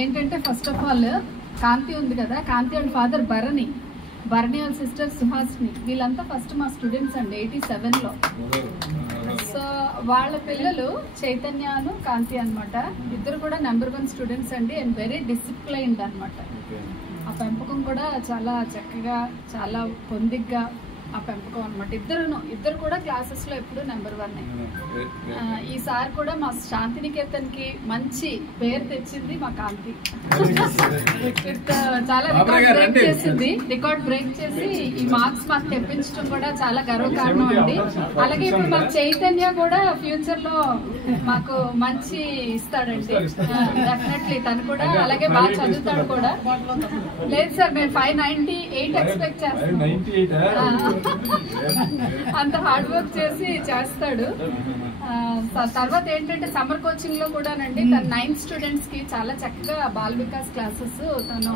ఏంటంటే first of all కాంతి ఉంది కదా, కాంతి అండ్ ఫాదర్ భరణి వాళ్ళ సిస్టర్ సుహాసిని, వీళ్ళంతా ఫస్ట్ మా స్టూడెంట్స్ అండి 87లో. సో వాళ్ళ పిల్లలు చైతన్యను కాంతి అనమాట. ఇద్దరు కూడా నెంబర్ 1 స్టూడెంట్స్ అండి అండ్ వెరీ డిసిప్లైన్డ్ అనమాట. ఆ పెంపకం కూడా చాలా చక్కగా, చాలా పొందిగ్గా ఆ పెంపకం అనమాట. ఇద్దరు కూడా క్లాసెస్లో ఎప్పుడు నెంబర్ 1. ఈసారి కూడా మా శాంతినికేతన్కి మంచి పేరు తెచ్చింది మా కాంతి. చాలా రికార్డ్ బ్రేక్ చేసి ఈ మార్క్స్ మాకు తెప్పించడం కూడా చాలా గర్వకారణం అండి. అలాగే ఇప్పుడు మా చైతన్య కూడా ఫ్యూచర్ లో మాకు మంచి ఇస్తాడండి డెఫినెట్లీ. తను కూడా అలాగే బాగా చదువుతాడు కూడా. లేదు సార్, మేము 598 ఎక్స్పెక్ట్ చేస్తాం. అంత హార్డ్ వర్క్ చేసి చేస్తాడు. తర్వాత ఏంటంటే సమ్మర్ కోచింగ్ లో కూడానండి తన 9th స్టూడెంట్స్ కి చాలా చక్కగా బాల్ వికాస్ క్లాసెస్ తను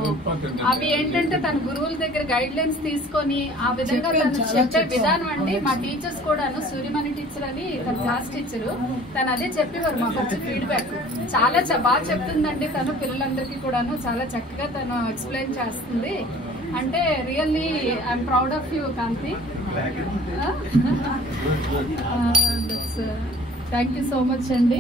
అవి ఏంటంటే తన గురువుల దగ్గర గైడ్ లైన్స్ తీసుకొని ఆ విధంగా తను చెప్పే విధానం అండి. మా టీచర్స్ కూడాను, సూర్యమణి టీచర్ అని తన క్లాస్ టీచరు, తను అదే చెప్పేవారు మాకు వచ్చే ఫీడ్బ్యాక్. చాలా బాగా చెప్తుందండి తను, పిల్లలందరికీ కూడాను చాలా చక్కగా తను ఎక్స్ప్లెయిన్ చేస్తుంది. అంటే really I'm proud of you Kanthi. Thank you so much అండి.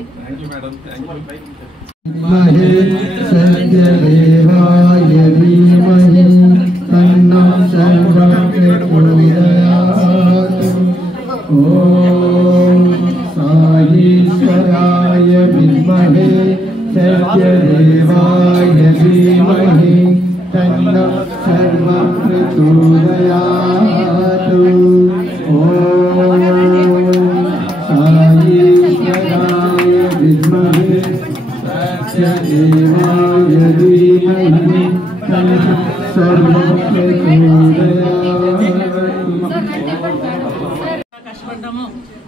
కష్టపడ్డాము.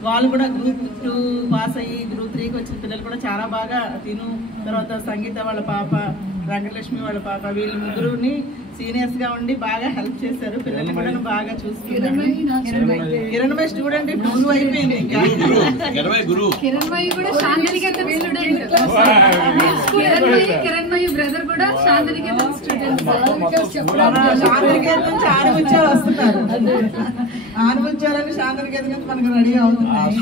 వాళ్ళు కూడా గ్రూప్ 2 పాస్ అయ్యి గ్రూప్ 3కి వచ్చిన పిల్లలు కూడా చాలా బాగా తర్వాత సంగీత వాళ్ళ పాప, వెంకటలక్ష్మి వాళ్ళ పాప, వీళ్ళు ముగ్గురుని సీనియర్స్ గా ఉండి బాగా హెల్ప్ చేశారు. పిల్లల్ని కూడా బాగా చూసుకున్నారు. కిరణ్మయి స్టూడెంట్ ఇప్పుడు అయిపోయింది. ఇంకా కిరణ్మయి కూడా శాంతినికేతన్ స్టూడెంట్. కిరణ్మయి బ్రదర్ కూడా శాంతినికేతన్ స్టూడెంట్. శాంతినికేతన్ నుంచి ఆరుముత్యాలు వస్తున్నారు. ఆరుముత్యాలని శాంతినికేతన్ నుంచి మనకు రెడీ అవుతున్నాయి.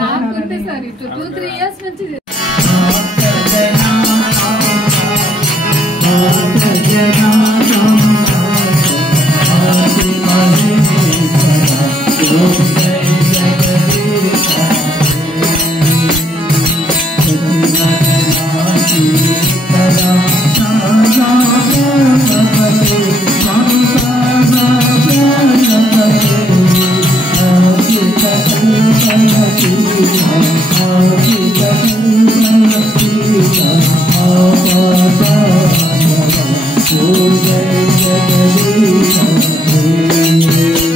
నాకుంటే సార్ 2-3 years నుంచి Oh,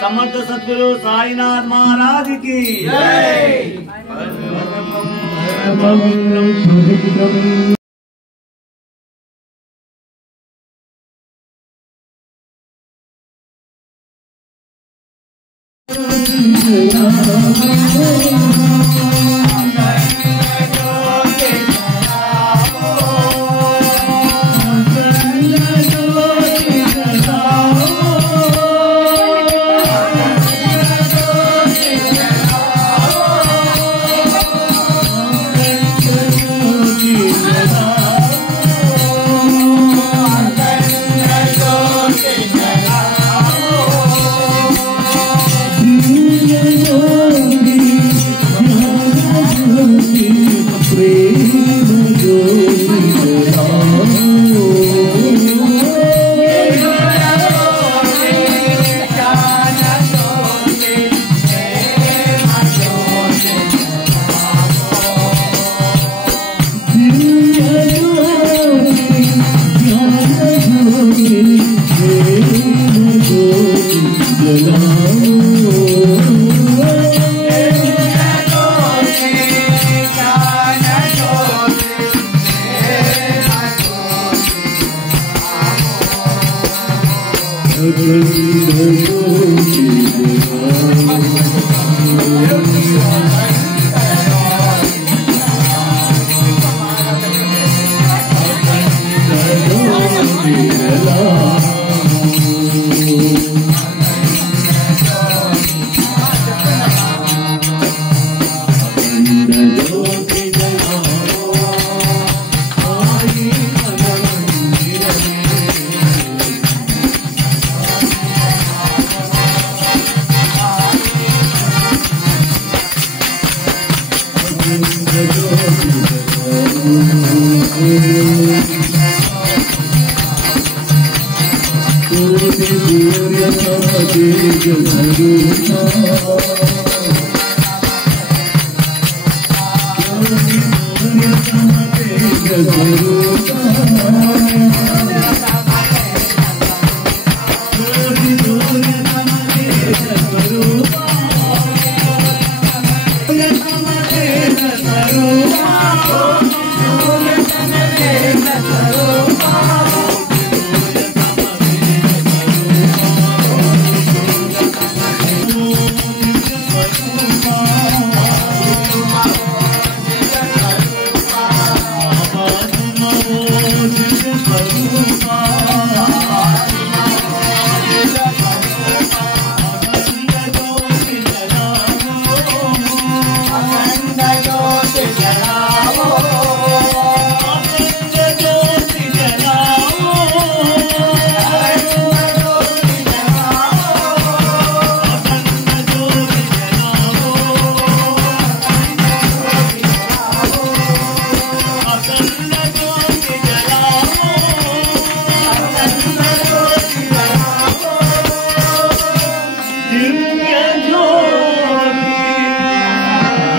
समर्थ सद्गुरु साईनाथ महाराज की जय।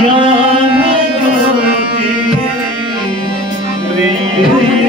ज्ञान ज्योति